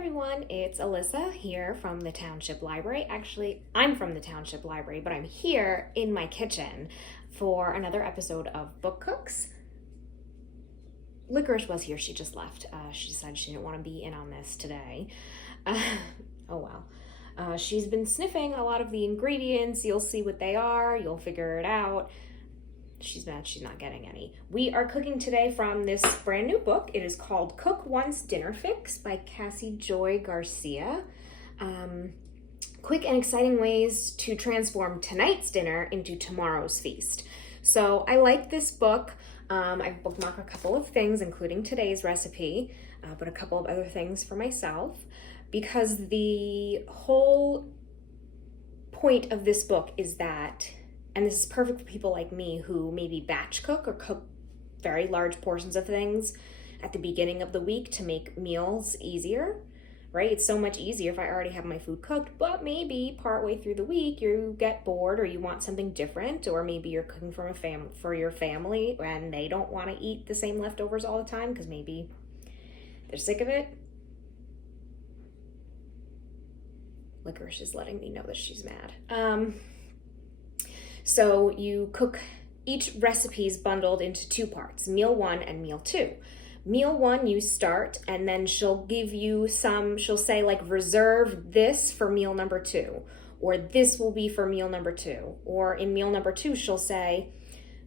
everyone, it's Alyssa here from the Township Library. Actually, I'm from the Township Library, but I'm here in my kitchen for another episode of Book Cooks. Licorice was here, she just left. She decided she didn't want to be in on this today. Oh well. She's been sniffing a lot of the ingredients. You'll see what they are, you'll figure it out. She's mad she's not getting any. We are cooking today from this brand new book. It is called Cook Once Dinner Fix by Cassy Joy Garcia. Quick and exciting ways to transform tonight's dinner into tomorrow's feast. So I like this book. I bookmarked a couple of things, including today's recipe, but a couple of other things for myself, because the whole point of this book is that, and this is perfect for people like me who maybe batch cook or cook very large portions of things at the beginning of the week to make meals easier, right? It's so much easier if I already have my food cooked, but maybe partway through the week you get bored or you want something different, or maybe you're cooking for your family and they don't want to eat the same leftovers all the time because maybe they're sick of it. Licorice is letting me know that she's mad. So you cook, each recipe is bundled into two parts, meal one and meal two. Meal one, you start, and then she'll give you she'll say like, reserve this for meal number two, or this will be for meal number two. Or in meal number two, she'll say,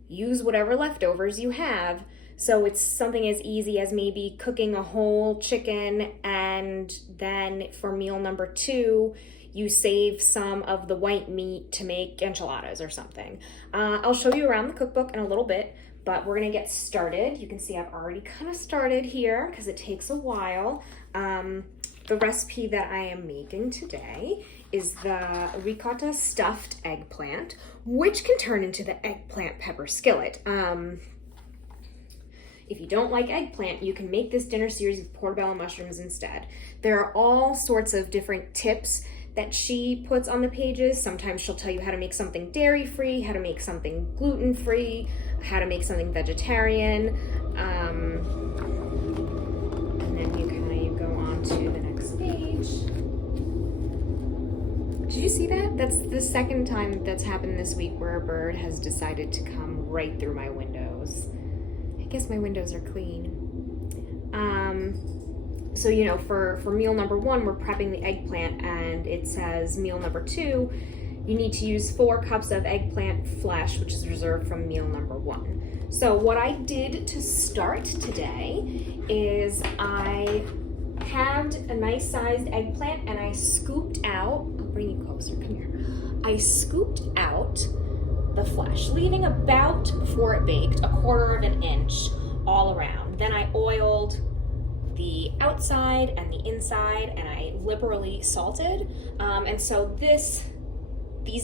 use whatever leftovers you have. So it's something as easy as maybe cooking a whole chicken, and then for meal number two, you save some of the white meat to make enchiladas or something. I'll show you around the cookbook in a little bit, but we're gonna get started. You can see I've already kind of started here because it takes a while. The recipe that I am making today is the Ricotta Stuffed Eggplant, which can turn into the eggplant pepper skillet. If you don't like eggplant, you can make this dinner series with portobello mushrooms instead. There are all sorts of different tips that she puts on the pages. Sometimes she'll tell you how to make something dairy-free, how to make something gluten-free, how to make something vegetarian, and then you go on to the next page. Did you see that? That's the second time that's happened this week where a bird has decided to come right through my windows. I guess my windows are clean. So, for meal number one, we're prepping the eggplant, and it says meal number two, you need to use 4 cups of eggplant flesh, which is reserved from meal number one. So what I did to start today is I halved a nice sized eggplant and I scooped out, I'll bring you closer, come here. I scooped out the flesh, leaving about, before it baked, 1/4 of an inch all around. Then I oiled the outside and the inside, and I liberally salted. And so these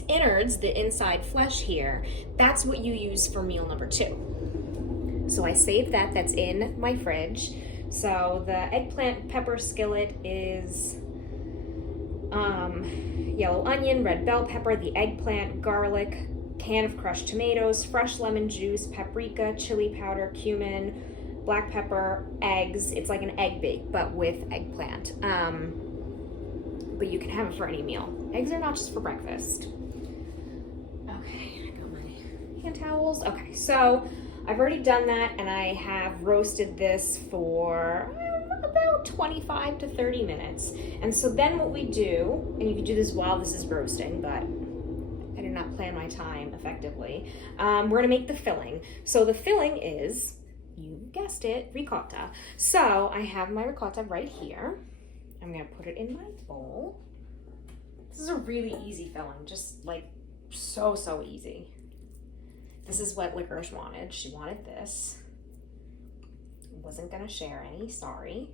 innards, the inside flesh here, that's what you use for meal number two. So I saved that, that's in my fridge. So the eggplant pepper skillet is yellow onion, red bell pepper, the eggplant, garlic, can of crushed tomatoes, fresh lemon juice, paprika, chili powder, cumin, black pepper, eggs. It's like an egg bake, but with eggplant. But you can have it for any meal. Eggs are not just for breakfast. Okay, I got my hand towels. Okay, so I've already done that, and I have roasted this for about 25 to 30 minutes. And so then what we do, and you can do this while this is roasting, but I did not plan my time effectively. We're gonna make the filling. So the filling is, you guessed it, ricotta. So I have my ricotta right here. I'm gonna put it in my bowl. This is a really easy filling, just like so easy. This is what Licorice wanted. She wanted this. Wasn't gonna share any, sorry.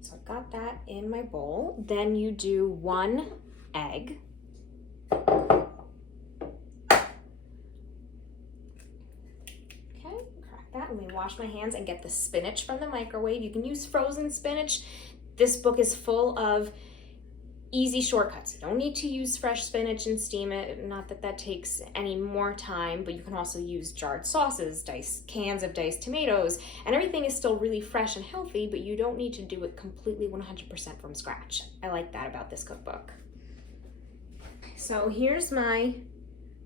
So I've got that in my bowl. Then you do 1 egg. That. Let me wash my hands and get the spinach from the microwave. You can use frozen spinach. This book is full of easy shortcuts. You don't need to use fresh spinach and steam it. Not that that takes any more time, but you can also use jarred sauces, cans of diced tomatoes, and everything is still really fresh and healthy, but you don't need to do it completely 100% from scratch. I like that about this cookbook. So here's my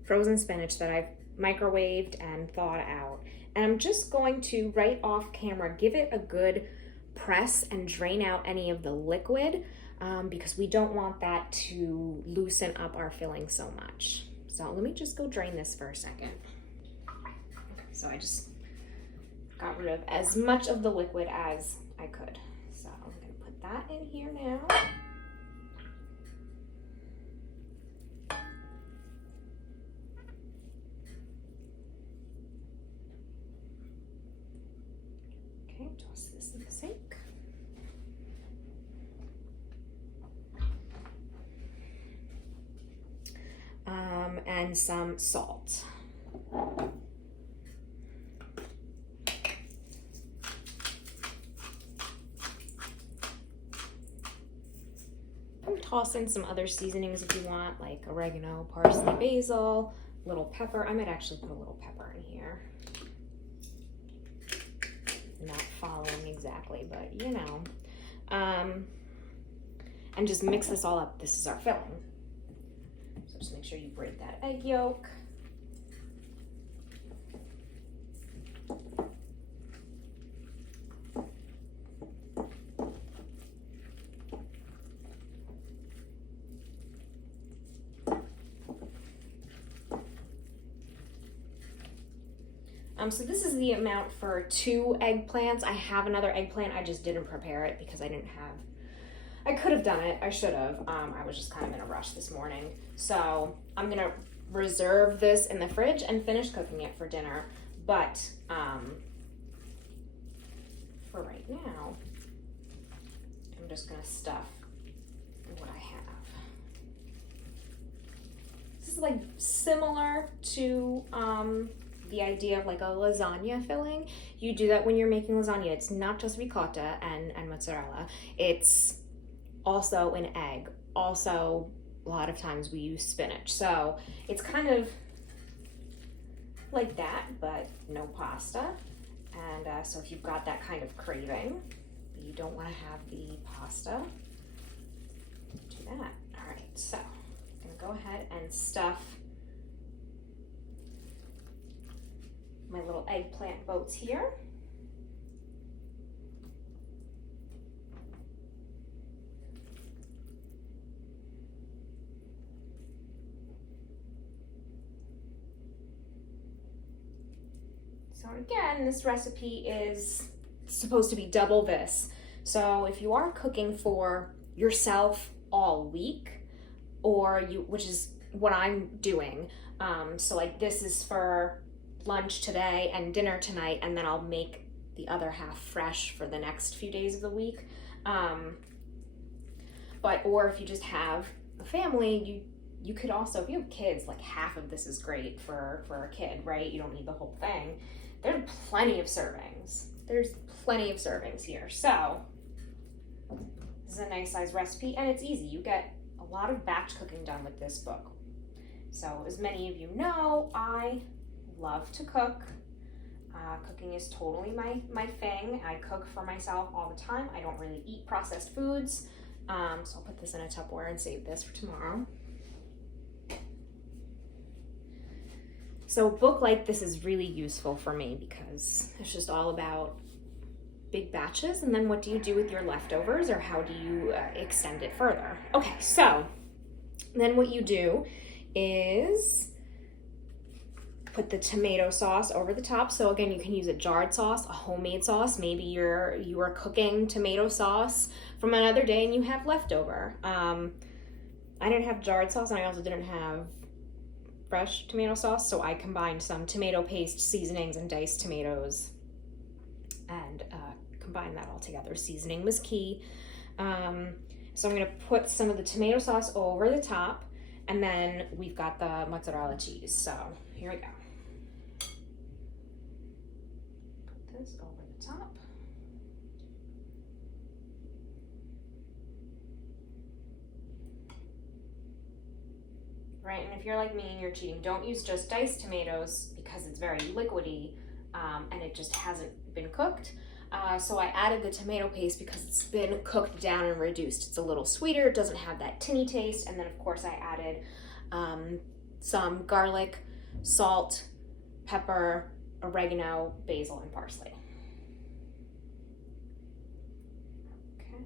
frozen spinach that I've microwaved and thawed out. And I'm just going to, right off camera, give it a good press and drain out any of the liquid, because we don't want that to loosen up our filling so much. So let me just go drain this for a second. So I just got rid of as much of the liquid as I could. So I'm gonna put that in here now. Okay, toss this in the sink. And some salt. And toss in some other seasonings if you want, like oregano, parsley, basil, little pepper. I might actually put a little pepper in here. Not following exactly, but you know. And just mix this all up. This is our filling. So just make sure you break that egg yolk. So this is the amount for 2 eggplants. I have another eggplant. I just didn't prepare it because I could have done it. I should have. I was just kind of in a rush this morning. So I'm gonna reserve this in the fridge and finish cooking it for dinner. But for right now, I'm just gonna stuff what I have. This is like similar to the idea of like a lasagna filling. You do that when you're making lasagna. It's not just ricotta and mozzarella. It's also an egg. Also, a lot of times we use spinach. So it's kind of like that, but no pasta. And so if you've got that kind of craving, but you don't want to have the pasta, do that. All right, so I'm gonna go ahead and stuff my little eggplant boats here. So again, this recipe is supposed to be double this. So if you are cooking for yourself all week, which is what I'm doing, so like this is for lunch today and dinner tonight, and then I'll make the other half fresh for the next few days of the week. Or if you just have a family, you could also, if you have kids, like half of this is great for a kid, right? You don't need the whole thing. There's plenty of servings. There's plenty of servings here. So this is a nice size recipe and it's easy. You get a lot of batch cooking done with this book. So as many of you know, I love to cook. Cooking is totally my thing. I cook for myself all the time. I don't really eat processed foods. So I'll put this in a Tupperware and save this for tomorrow. So a book like this is really useful for me because it's just all about big batches, and then what do you do with your leftovers, or how do you extend it further? Okay, so then what you do is put the tomato sauce over the top. So again, you can use a jarred sauce, a homemade sauce. Maybe you are cooking tomato sauce from another day and you have leftover. I didn't have jarred sauce and I also didn't have fresh tomato sauce, so I combined some tomato paste, seasonings, and diced tomatoes and combined that all together. Seasoning was key. So I'm gonna put some of the tomato sauce over the top, and then we've got the mozzarella cheese. So here we go. Put this over the top. right? And if you're like me and you're cheating, don't use just diced tomatoes because it's very liquidy and it just hasn't been cooked. So I added the tomato paste because it's been cooked down and reduced. It's a little sweeter, it doesn't have that tinny taste. And then of course I added some garlic, salt, pepper, oregano, basil, and parsley. Okay.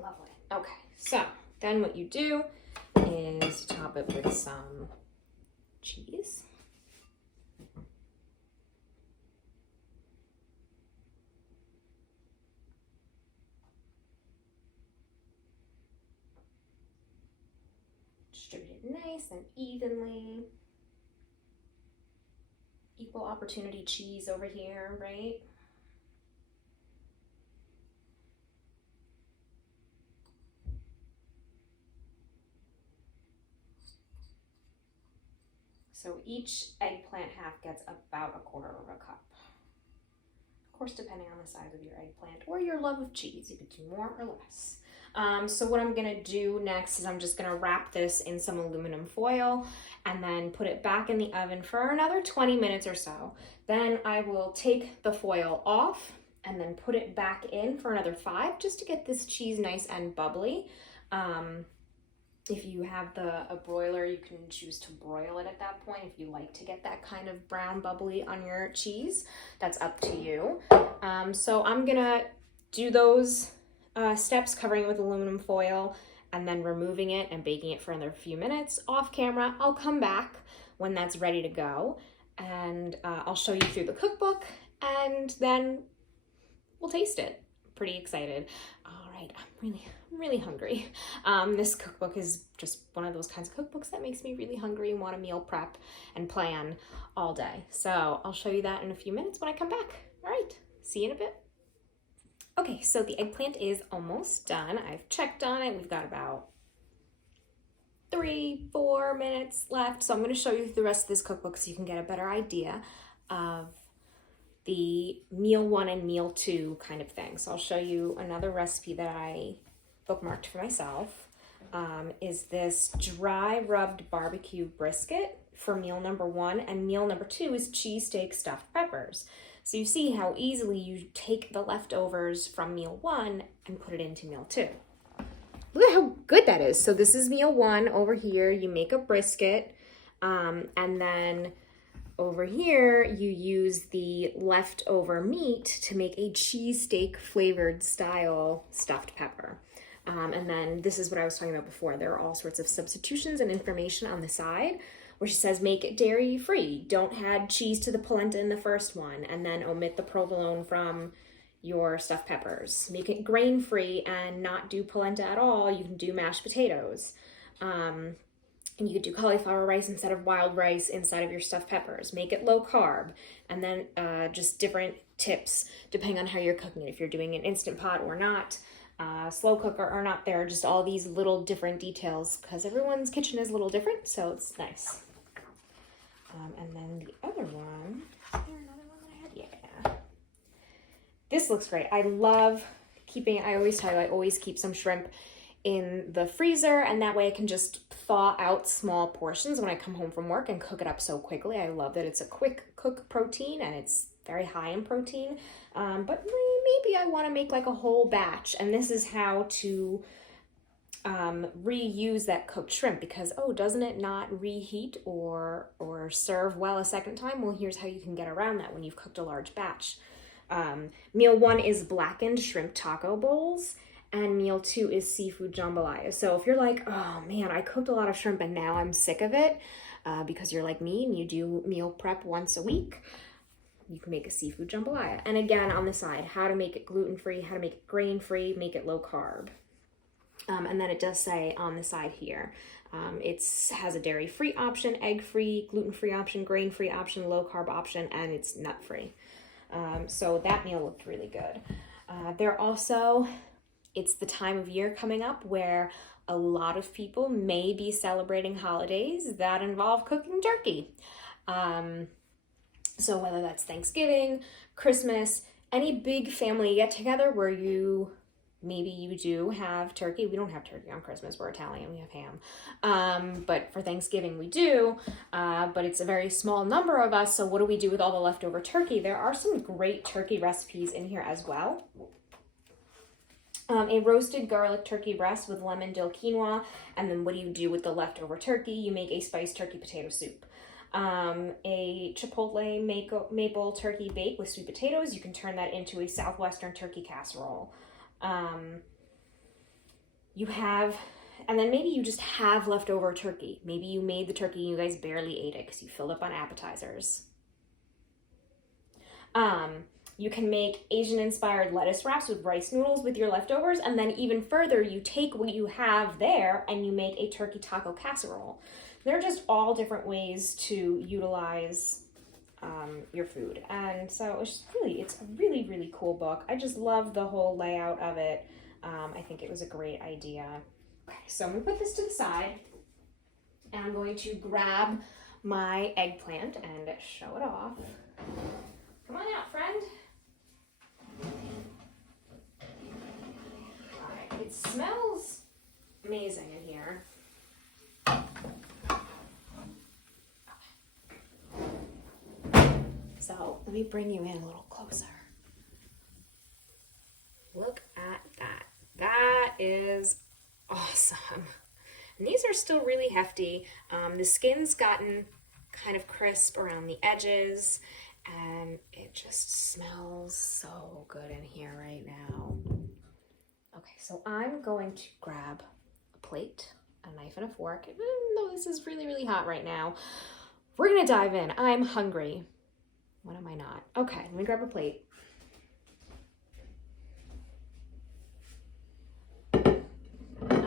Lovely. Okay, so then what you do is top it with some cheese. Distribute it nice and evenly. Equal opportunity cheese over here, right? So each eggplant half gets about 1/4 cup. Of course, depending on the size of your eggplant or your love of cheese, you could do more or less. So what I'm gonna do next is I'm just gonna wrap this in some aluminum foil and then put it back in the oven for another 20 minutes or so. Then I will take the foil off and then put it back in for another 5 just to get this cheese nice and bubbly. If you have a broiler, you can choose to broil it at that point if you like to get that kind of brown bubbly on your cheese. That's up to you. So I'm gonna do those steps, covering it with aluminum foil and then removing it and baking it for another few minutes off camera. I'll come back when that's ready to go and I'll show you through the cookbook and then we'll taste it. Pretty excited. All right, I'm really hungry. This cookbook is just one of those kinds of cookbooks that makes me really hungry and want to meal prep and plan all day. So I'll show you that in a few minutes when I come back. All right, see you in a bit. Okay, so the eggplant is almost done. I've checked on it. We've got about 3-4 minutes left. So I'm going to show you the rest of this cookbook so you can get a better idea of the meal 1 and meal 2 kind of thing. So I'll show you another recipe that I bookmarked for myself. Is this dry rubbed barbecue brisket for meal number 1, and meal number 2 is cheesesteak stuffed peppers. So you see how easily you take the leftovers from meal 1 and put it into meal 2. Look at how good that is. So this is meal 1 over here. You make a brisket, and then over here, you use the leftover meat to make a cheesesteak flavored style stuffed pepper. And then this is what I was talking about before. There are all sorts of substitutions and information on the side where she says, make it dairy free. Don't add cheese to the polenta in the first one, and then omit the provolone from your stuffed peppers. Make it grain free and not do polenta at all. You can do mashed potatoes. And you could do cauliflower rice instead of wild rice inside of your stuffed peppers. Make it low carb. And then just different tips depending on how you're cooking it. If you're doing an Instant Pot or not, slow cooker or not, there are just all these little different details because everyone's kitchen is a little different, so it's nice. And then the other one, is there another one that I had? Yeah. This looks great. I love keeping, I always tell you, I always keep some shrimp in the freezer, and that way I can just thaw out small portions when I come home from work and cook it up so quickly. I love that it's a quick cook protein and it's very high in protein, but maybe I want to make like a whole batch, and this is how to reuse that cooked shrimp because, oh, doesn't it not reheat or serve well a second time? Well, here's how you can get around that when you've cooked a large batch. Meal 1 is blackened shrimp taco bowls, and meal 2 is seafood jambalaya. So if you're like, oh man, I cooked a lot of shrimp and now I'm sick of it, because you're like me and you do meal prep once a week, you can make a seafood jambalaya. And again, on the side, how to make it gluten-free, how to make it grain-free, make it low carb. And then it does say on the side here, it has a dairy-free option, egg-free, gluten-free option, grain-free option, low-carb option, and it's nut-free. So that meal looked really good. It's the time of year coming up where a lot of people may be celebrating holidays that involve cooking turkey. So whether that's Thanksgiving, Christmas, any big family get together where maybe you do have turkey. We don't have turkey on Christmas. We're Italian. We have ham. But for Thanksgiving we do. But it's a very small number of us. So what do we do with all the leftover turkey? There are some great turkey recipes in here as well. A roasted garlic turkey breast with lemon dill quinoa. And then what do you do with the leftover turkey? You make a spiced turkey potato soup. A chipotle maple turkey bake with sweet potatoes. You can turn that into a southwestern turkey casserole. And then maybe you just have leftover turkey. Maybe you made the turkey and you guys barely ate it because you filled up on appetizers. You can make Asian-inspired lettuce wraps with rice noodles with your leftovers, and then even further, you take what you have there and you make a turkey taco casserole. They're just all different ways to utilize your food. And so it's a really, really cool book. I just love the whole layout of it. I think it was a great idea. Okay, so I'm gonna put this to the side and I'm going to grab my eggplant and show it off. Come on out, friend. All right, it smells amazing in here. So let me bring you in a little closer. Look at that. That is awesome. And these are still really hefty. The skin's gotten kind of crisp around the edges, and it just smells so good in here right now. Okay, so I'm going to grab a plate, a knife, and a fork. Even though this is really, really hot right now, we're gonna dive in. I'm hungry. When am I not? Okay, let me grab a plate.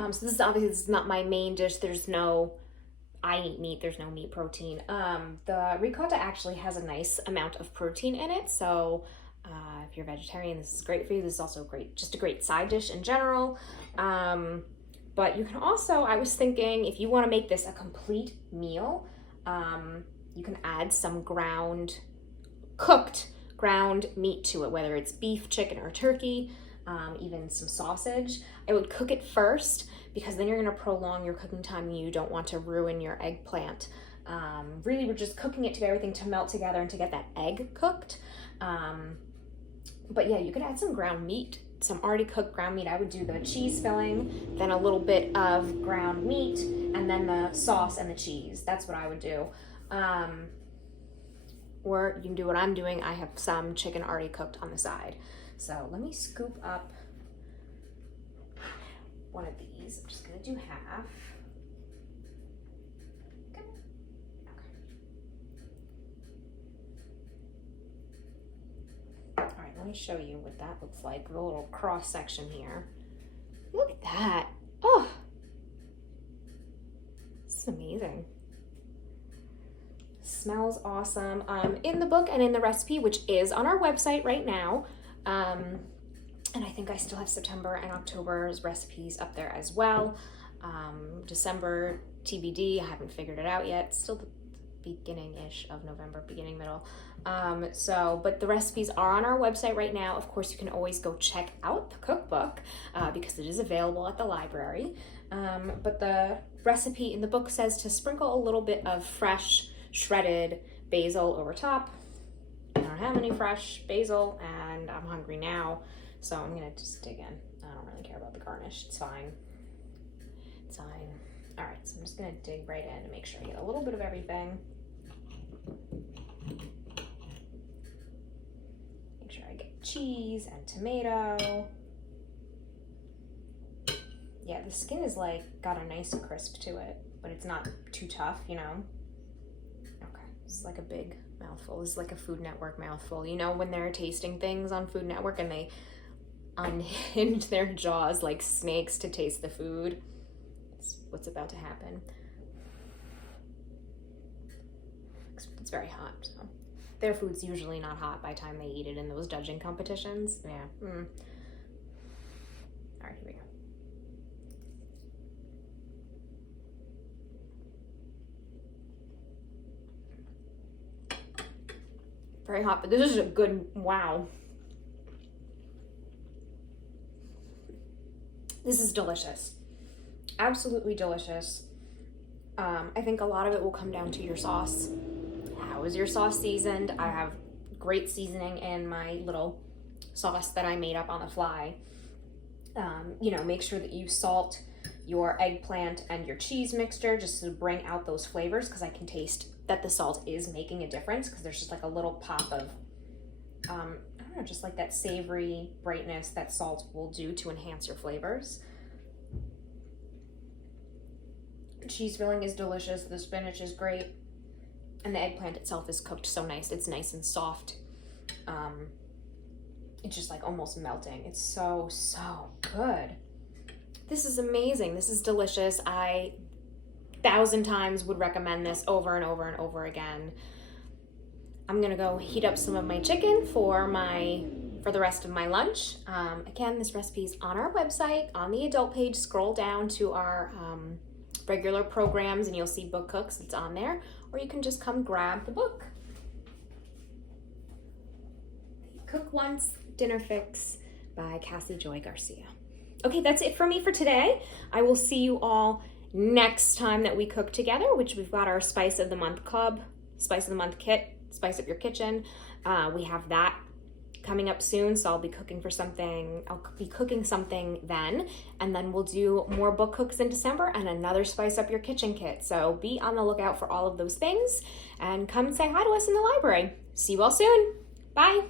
So this is not my main dish. I eat meat, there's no meat protein. The ricotta actually has a nice amount of protein in it. So if you're vegetarian, this is great for you. This is also just a great side dish in general. But you can also, I was thinking, if you want to make this a complete meal, you can add some cooked ground meat to it, whether it's beef, chicken, or turkey, even some sausage. I would cook it first because then you're going to prolong your cooking time and you don't want to ruin your eggplant. Really, we're just cooking it to get everything to melt together and to get that egg cooked. But yeah, you could add some ground meat, some already cooked ground meat. I would do the cheese filling, then a little bit of ground meat, and then the sauce and the cheese. That's what I would do. Or you can do what I'm doing. I have some chicken already cooked on the side. So let me scoop up one of these. I'm just gonna do half. Okay. All right, let me show you what that looks like. The little cross section here. Look at that. Oh, this is amazing. Smells awesome. In the book and in the recipe, which is on our website right now, and I think I still have September and October's recipes up there as well. December TBD, I haven't figured it out yet. Still the beginning-ish of November, beginning, middle. But the recipes are on our website right now. Of course, you can always go check out the cookbook because it is available at the library. But the recipe in the book says to sprinkle a little bit of fresh shredded basil over top. I don't have any fresh basil and I'm hungry now, so I'm gonna just dig in. I don't really care about the garnish. It's fine. It's fine. All right, so I'm just gonna dig right in to make sure I get a little bit of everything. Make sure I get cheese and tomato. Yeah, the skin is got a nice crisp to it, but it's not too tough, you know? Okay, this is like a big mouthful. This is like a Food Network mouthful. You know when they're tasting things on Food Network and they unhinge their jaws like snakes to taste the food? That's what's about to happen. It's very hot, so Their food's usually not hot by the time they eat it in those judging competitions. Yeah. All right, here we go. Very hot, but this is a good, wow. This is delicious. Absolutely delicious. I think a lot of it will come down to your sauce. How is your sauce seasoned? I have great seasoning in my little sauce that I made up on the fly. You know, make sure that you salt your eggplant and your cheese mixture just to bring out those flavors, because I can taste that the salt is making a difference, because there's just like a little pop of, I don't know, just like that savory brightness that salt will do to enhance your flavors. Cheese filling is delicious. The spinach is great. And the eggplant itself is cooked so nice. It's nice and soft. It's just like almost melting. It's so, so good. This is amazing. This is delicious. I 1,000 times would recommend this over and over and over again. I'm gonna go heat up some of my chicken for the rest of my lunch. Again, this recipe is on our website, on the adult page. Scroll down to our regular programs and you'll see book cooks. It's on there, or you can just come grab the book. Cook Once, Dinner Fix by Cassy Joy Garcia. Okay, that's it for me for today. I will see you all next time that we cook together, which we've got our Spice of the Month Club, Spice of the Month kit, Spice Up Your Kitchen. We have that coming up soon, so I'll be cooking something then, and then we'll do more book cooks in December and another Spice Up Your Kitchen kit. So be on the lookout for all of those things, and come say hi to us in the library. See you all soon. Bye.